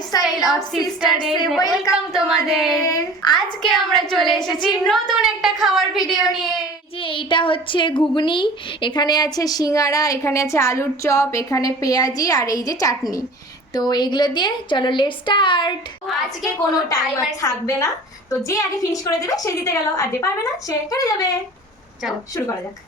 Lifestyle of সিস্টারে welcome তোমাদের। আজকে আমরা চলে এসেছি নতুন একটা খাবার ভিডিও নিয়ে। যে এইটা হচ্ছে ঘুগনি, এখানে আছে সিঙ্গারা, এখানে আছে আলুর চপ, এখানে পেঁয়াজি আর এই যে চাটনি। তো এগুলো দিয়ে চলো লেটস স্টার্ট। আজকে কোনো টাইমার থাকবে না, তো যে আগে ফিনিশ করে দেবে সে জিতে গেল, আর যে পারবে না সে হেরে যাবে। চলো শুরু করা যাক।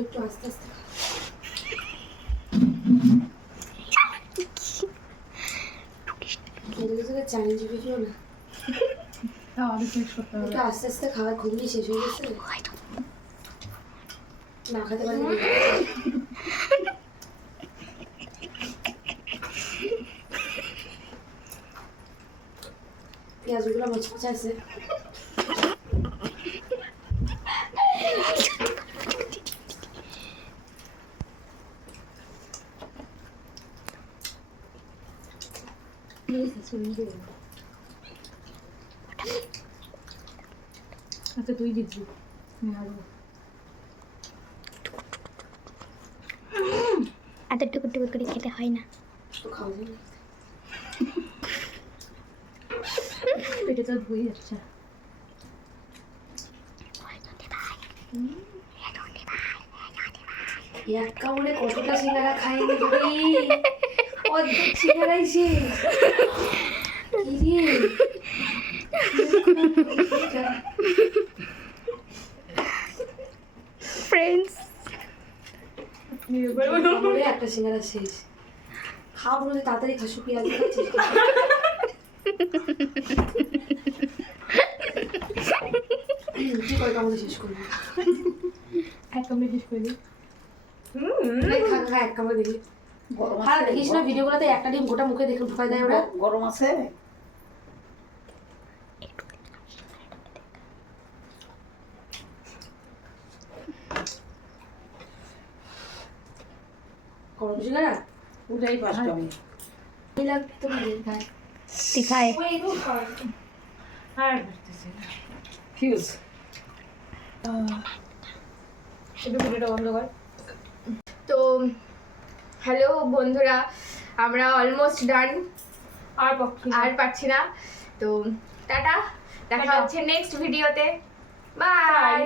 একটু আস্তে আস্তে চ্যালেঞ্জ ভিডিও না, একটু আস্তে আস্তে খাবার ঘুগনি শেষ হয়ে গেছে, না খেতে পারি। পেঁয়াজগুলো মচমচে আছে। আচ্ছা তুই দিচ্ছি এত টুকু টুকু করে খেতে হয় না। পেটে তো ধুই যাচ্ছে। এক কামড়ে কতটা সিঙ্গারা খাইনি ভাই, অর্ধেক সিঙ্গারাই শেষ। ফ্রেন্ডস একটা সিঙ্গারা শেষ। খাওয়া বলে তাড়াতাড়ি খাসু, পেঁয়াজ খাচ্ছিস। শেষ করবি। এক কামড়ে শেষ করে দিই। খা খা এক কামড়ে দেখি। গরম আর আছে, দেখিস না ভিডিওগুলোতে একটা ডিম গোটা মুখে দেখে ঢুকাই দেয় ওরা। গরম আছে। গরম ছিল না? উঠাই পাঁচটা আমি। টিফাই আর পারতেছি না। ফিউজ। একটু ভিডিওটা বন্ধ কর। তো হ্যালো বন্ধুরা, আমরা অলমোস্ট ডান, আর পক্ষে আর পারছি না। তো টাটা, দেখা টাটা। হচ্ছে নেক্সট ভিডিওতে। বাই।